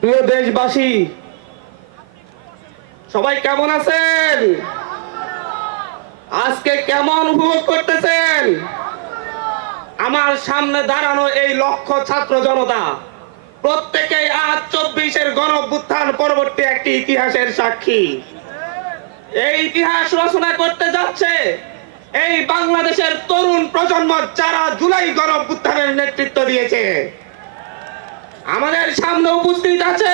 প্রিয় দেশবাসী, সবাই কেমন আছেন? আজকে কেমন উপভোগ করতেছেন? আমার সামনে দাঁড়ানো এই লক্ষ ছাত্র জনতা প্রত্যেকেই আজ 24-এর গণঅভ্যুত্থান পরবর্তী একটি ইতিহাসের সাক্ষী। এই ইতিহাস রচনা করতে যাচ্ছে এই বাংলাদেশের তরুণ প্রজন্ম, যারা জুলাই গণঅভ্যুত্থানের নেতৃত্ব দিয়েছে। আমাদের সামনে উপস্থিত আছে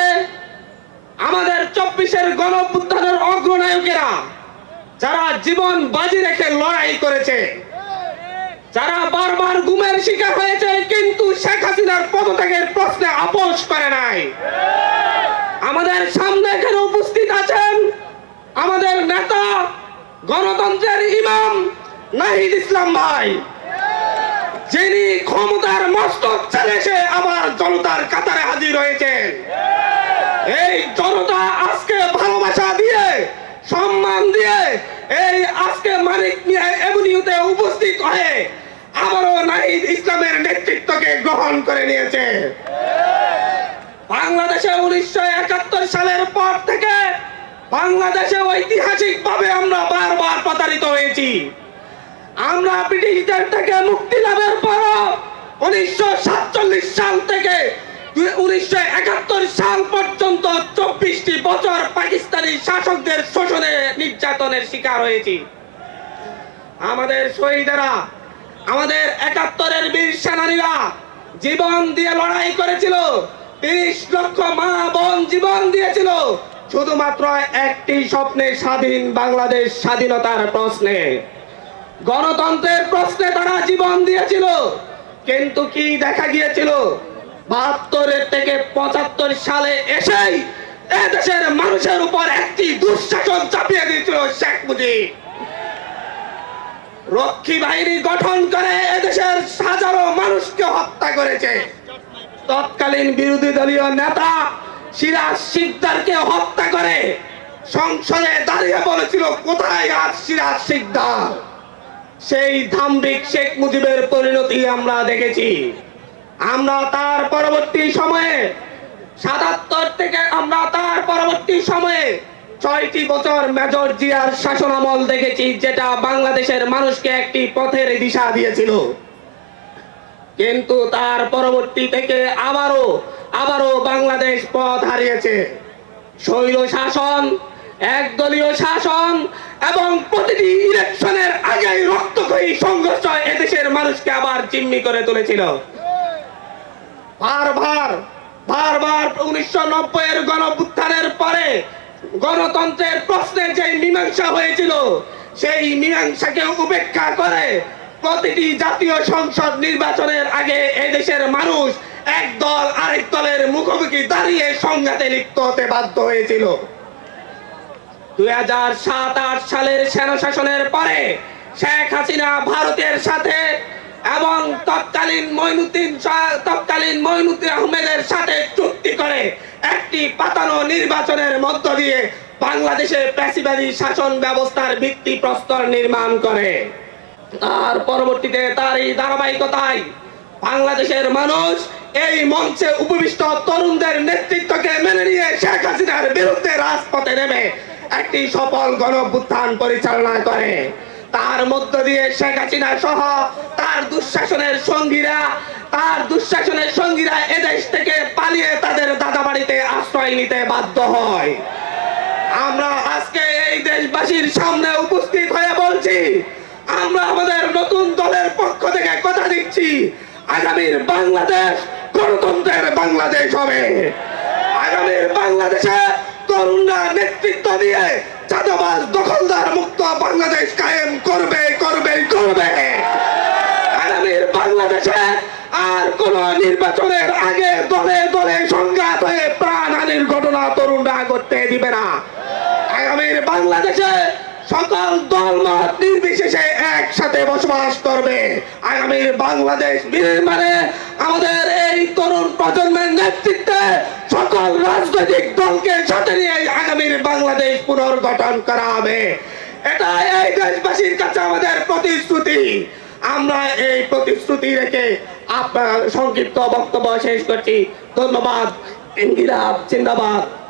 আমাদের 24-এর গণঅভ্যুত্থানের অগ্রনায়কেরা, যারা জীবন বাজি রেখে লড়াই করেছে, যারা বারবার গুমের শিকার হয়েছে কিন্তু শেখ হাসিনার পদত্যাগের প্রশ্নে আপোষ করে নাই। আমাদের সামনে এখানে উপস্থিত আছেন আমাদের নেতা, গণতন্ত্রের ইমাম নাহিদ ইসলাম ভাই, যিনি ক্ষমতার মস্তক ছেড়ে সে আবার জনতার কাতারে হাজির হয়েছেন। এই জনতা আজকে ভালোবাসা দিয়ে, সম্মান দিয়ে এই আজকে মানিক মিয়া এভিনিউতে উপস্থিত হয়ে আবারও নাহিদ ইসলামের নেতৃত্বকে গ্রহণ করে নিয়েছে। বাংলাদেশে 1971 সালের পর থেকে বাংলাদেশে ঐতিহাসিকভাবে আমরা বারবার প্রতারিত হয়েছি। আমরা ব্রিটিশদের থেকে মুক্তি লাভের পর 1947 সাল থেকে 1971 সাল পর্যন্ত 24টি বছর পাকিস্তানি শাসকদের শোষণে, নির্যাতনের শিকার হয়েছি। আমাদের শহীদেরা, আমাদের 71-এর বীর সেনানীরা জীবন দিয়ে লড়াই করেছিল। 30 লক্ষ মা বোন জীবন দিয়েছিল শুধুমাত্র একটি স্বপ্নে, স্বাধীন বাংলাদেশ, স্বাধীনতার প্রশ্নে, গণতন্ত্রের প্রশ্নে তারা জীবন দিয়েছিল। কিন্তু কি দেখা গিয়েছিল? 72 থেকে 75 সালে এসেই এদেশের মানুষের উপর একটি দুঃশাসন চাপিয়ে দিয়েছিল শেখ মুজিব। রক্ষী বাহিনী গঠন করে এদেশের হাজারো মানুষকে হত্যা করেছে। তৎকালীন বিরোধী দলীয় নেতা সিরাজ শিকদারকে হত্যা করে সংসদে দাঁড়িয়ে বলেছিল, কোথায় আজ সিরাজ শিকদার? সেই ধাম্বিক শেখ মুজিবের পরিণতি আমরা দেখেছি। আমরা তার পরবর্তী সময়ে 77 থেকে আমরা তার পরবর্তী সময়ে 6টি বছর মেজর জিয়ার শাসনামল দেখেছি, যেটা বাংলাদেশের মানুষকে একটি পথের দিশা দিয়েছিল। কিন্তু তার পরবর্তী থেকে আবারও বাংলাদেশ পথ হারিয়েছে। স্বৈর শাসন, একদলীয় শাসন এবং প্রতিটি ইলেকশনের আগেই রক্তক্ষয়ী সংঘর্ষ এদেশের মানুষকে আবার জিম্মি করে তুলেছিল। বারবার 1990-এর গণঅভ্যুত্থানের পরে গণতন্ত্রের প্রশ্নে যে মীমাংসা হয়েছিল, সেই মীমাংসাকে উপেক্ষা করে প্রতিটি জাতীয় সংসদ নির্বাচনের আগে এদেশের মানুষ এক দল আরেক দলের মুখোমুখি দাঁড়িয়ে সংঘাতে লিপ্ত হতে বাধ্য হয়েছিল। 2007-8 সালের সেনা শাসনের পরে শেখ হাসিনা ভারতের সাথে এবং তৎকালীন মঈনুদ্দিন আহমেদের সাথে চুক্তি করে একটি পাতানো নির্বাচনের মধ্য দিয়ে বাংলাদেশে ফ্যাসিবাদী শাসন ব্যবস্থার ভিত্তিপ্রস্তর নির্মাণ করে। তার পরবর্তীতে তারই ধারাবাহিকতায় বাংলাদেশের মানুষ এই মঞ্চে উপবিষ্ট তরুণদের নেতৃত্বকে মেনে নিয়ে শেখ হাসিনার বিরুদ্ধে রাজপথে নেমে একটি সফল গণঅভ্যুত্থান পরিচালনা করে। তার মধ্য দিয়ে শেখ হাসিনা সহ তার দুঃশাসনের সঙ্গীরা এদেশ থেকে পালিয়ে তাদের দাদাবাড়িতে আশ্রয় নিতে বাধ্য হয়। আমরা আজকে এই দেশবাসীর সামনে উপস্থিত হয়ে বলছি, আমরা আমাদের নতুন দলের পক্ষ থেকে কথা দিচ্ছি, আগামীর বাংলাদেশ গণতন্ত্রের বাংলাদেশ হবে। আগামীর বাংলাদেশে তরুণরা নেতৃত্ব দিয়ে চাঁদাবাজ দখলদার মুক্ত বাংলাদেশ কায়েম করবে। আগামীর বাংলাদেশে আর কোন নির্বাচনের আগে দলে দলে সংঘাত হয়ে প্রাণহানির ঘটনা তরুণরা করতে দিবে না। আগামীর বাংলাদেশে সকল দলমত নির্বিশেষে একসাথে বসবাস করবে। আগামীর বাংলাদেশ নির্মাণে আমাদের এই তরুণ প্রজন্মের নেতৃত্বে সকল রাজনৈতিক দলকে সাথে নিয়ে আগামীর বাংলাদেশ পুনর্গঠন করা হবে। এটা এই দেশবাসীর কাছে আমাদের প্রতিশ্রুতি। আমরা এই প্রতিশ্রুতি রেখে আপনার সংক্ষিপ্ত বক্তব্য শেষ করছি। ধন্যবাদ। ইনকিলাব জিন্দাবাদ।